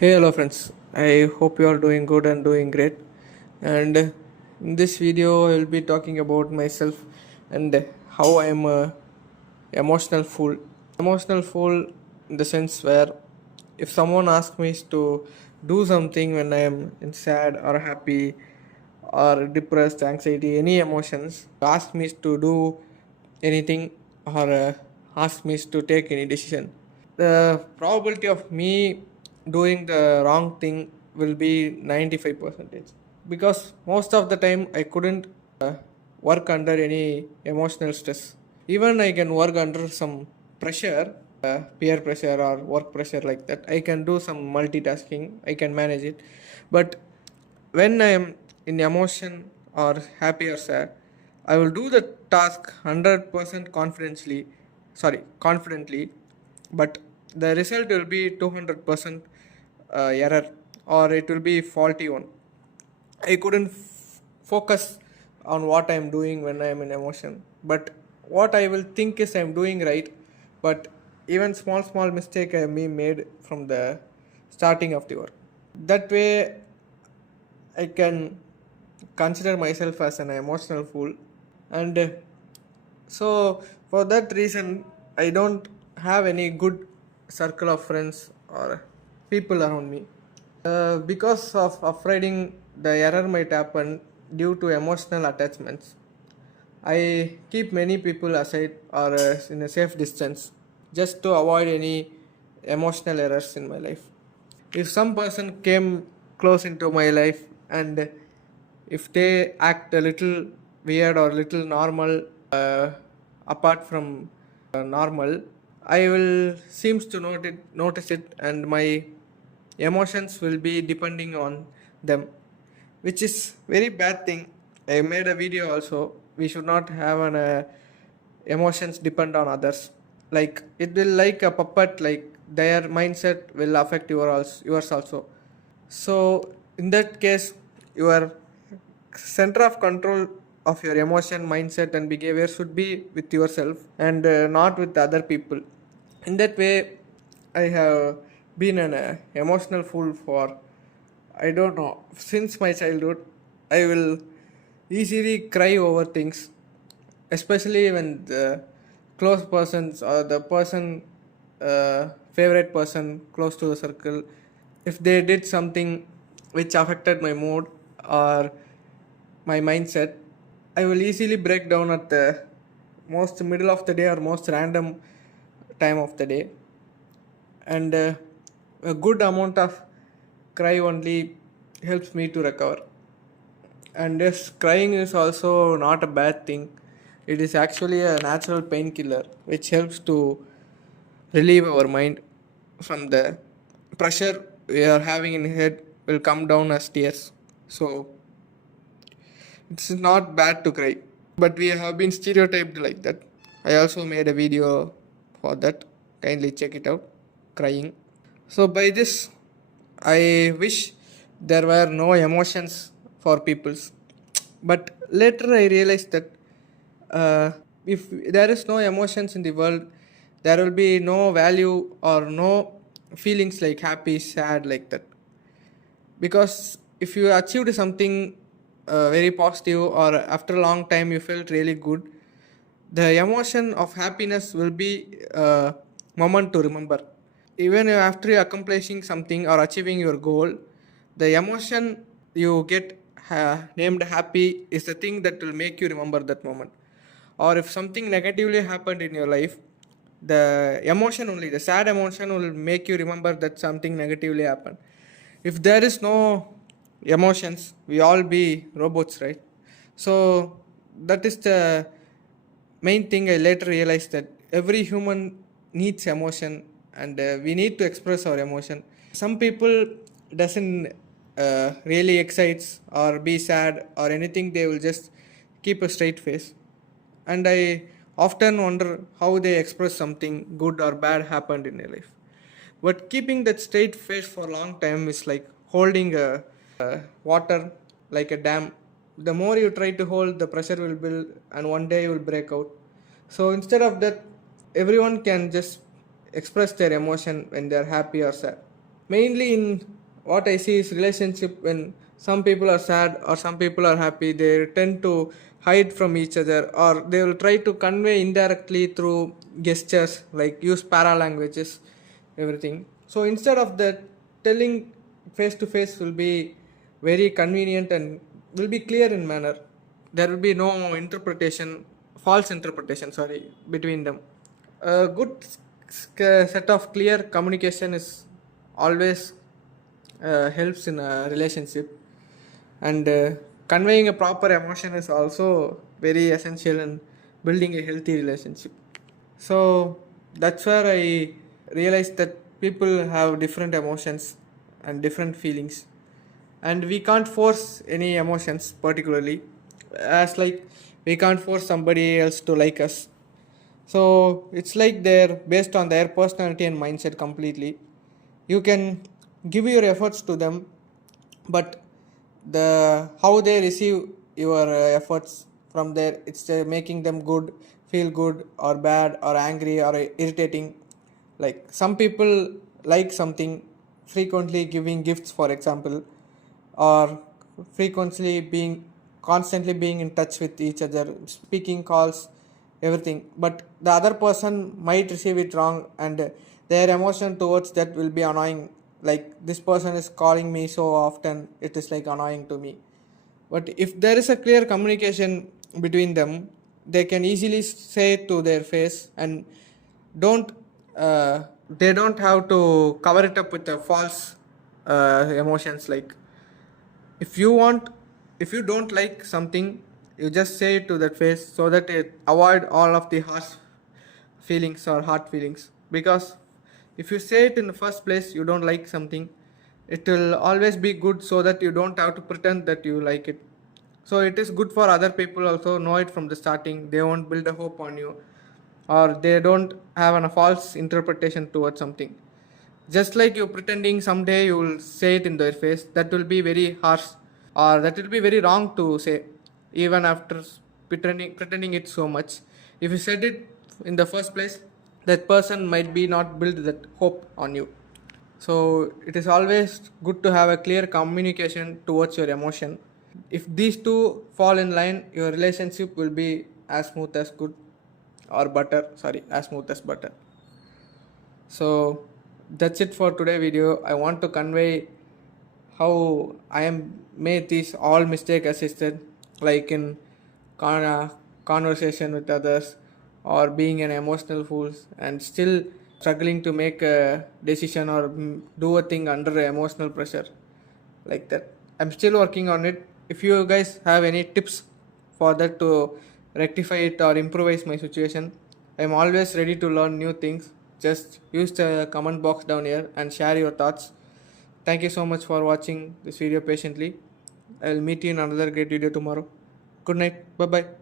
Hey, hello friends. I hope you are doing good and doing great. And in this video, I will be talking about myself and how I am a emotional fool. Emotional fool in the sense where if someone asks me to do something when I am in sad or happy or depressed, anxiety, any emotions, ask me to do anything or ask me to take any decision, the probability of me doing the wrong thing will be 95 percentage, because most of the time I couldn't work under any emotional stress. Even I can work under some pressure, peer pressure or work pressure, like that I can do some multitasking, I can manage it. But when I am in emotion or happy or sad, I will do the task 100% confidently, but the result will be 200% error, or it will be faulty one. I couldn't focus on what I'm doing when I'm in emotion. But what I will think is I'm doing right. But even small mistake I may made from the starting of the work. That way I can consider myself as an emotional fool. And so for that reason I don't have any good circle of friends or people around me. Because of afraiding the error might happen due to emotional attachments, I keep many people aside or in a safe distance just to avoid any emotional errors in my life. If some person came close into my life and if they act a little weird or little normal, apart from normal, I will seems to notice it, and my emotions will be depending on them, which is very bad thing. I made a video also. We should not have an emotions depend on others. Like it will like a puppet. Like their mindset will affect yours also. So in that case, your center of control of your emotion, mindset, and behavior should be with yourself and not with other people. In that way, I have been an emotional fool for, I don't know, since my childhood. I will easily cry over things, especially when the close persons or the person, favorite person close to the circle, if they did something which affected my mood or my mindset, I will easily break down at the most middle of the day or most random time of the day. And a good amount of cry only helps me to recover. And yes, crying is also not a bad thing. It is actually a natural painkiller which helps to relieve our mind from the pressure we are having in head will come down as tears. So it's not bad to cry, but we have been stereotyped like that. I also made a video for that. Kindly check it out. Crying. So by this, I wish there were no emotions for peoples. But later I realized that if there is no emotions in the world, there will be no value or no feelings like happy, sad, like that. Because if you achieved something very positive, or after a long time you felt really good, the emotion of happiness will be a moment to remember. Even after accomplishing something or achieving your goal, the emotion you get named happy is the thing that will make you remember that moment. Or if something negatively happened in your life, the emotion only, the sad emotion will make you remember that something negatively happened. If there is no emotions, we all be robots, right? So that is the main thing. I later realized that every human needs emotion, and we need to express our emotion. Some people doesn't really excites or be sad or anything, they will just keep a straight face. And I often wonder how they express something good or bad happened in their life. But keeping that straight face for a long time is like holding a water like a dam. The more you try to hold, the pressure will build, and one day you will break out. So instead of that, everyone can just express their emotion when they are happy or sad. mainly in what I see is relationship. When some people are sad or some people are happy, they tend to hide from each other, or they will try to convey indirectly through gestures, like use para languages, everything. So instead of that, telling face to face will be very convenient and will be clear in manner. There will be no interpretation, false interpretation, sorry, between them. A good set of clear communication is always helps in a relationship, and conveying a proper emotion is also very essential in building a healthy relationship. So that's where I realized that people have different emotions and different feelings, and we can't force any emotions particularly, as like we can't force somebody else to like us. So it's like they're based on their personality and mindset completely. You can give your efforts to them, but the how they receive your efforts from there, it's making them good, feel good or bad or angry or irritating. Like some people like something, frequently giving gifts, for example, or frequently being constantly being in touch with each other, speaking calls, everything. But the other person might receive it wrong, and their emotion towards that will be annoying. Like this person is calling me so often, it is like annoying to me. But if there is a clear communication between them, they can easily say it to their face, and don't they don't have to cover it up with the false emotions. Like if you want, if you don't like something, you just say it to that face, so that it avoid all of the harsh feelings or hard feelings. Because if you say it in the first place, you don't like something, it will always be good, so that you don't have to pretend that you like it. So it is good for other people also know it from the starting. They won't build a hope on you, or they don't have a false interpretation towards something. Just like you pretending someday you will say it in their face, that will be very harsh, or that will be very wrong to say, even after pretending it so much. If you said it in the first place, that person might be not build that hope on you. So it is always good to have a clear communication towards your emotion. If these two fall in line, your relationship will be as smooth as good, or butter, sorry, as smooth as butter. So that's it for today video. I want to convey how I am made these all mistake assisted, like in conversation with others, or being an emotional fool and still struggling to make a decision or do a thing under emotional pressure, like that. I'm still working on it. If you guys have any tips for that to rectify it or improvise my situation, I'm always ready to learn new things. Just use the comment box down here and share your thoughts. Thank you so much for watching this video patiently. I will meet you in another great video tomorrow. Good night. Bye bye.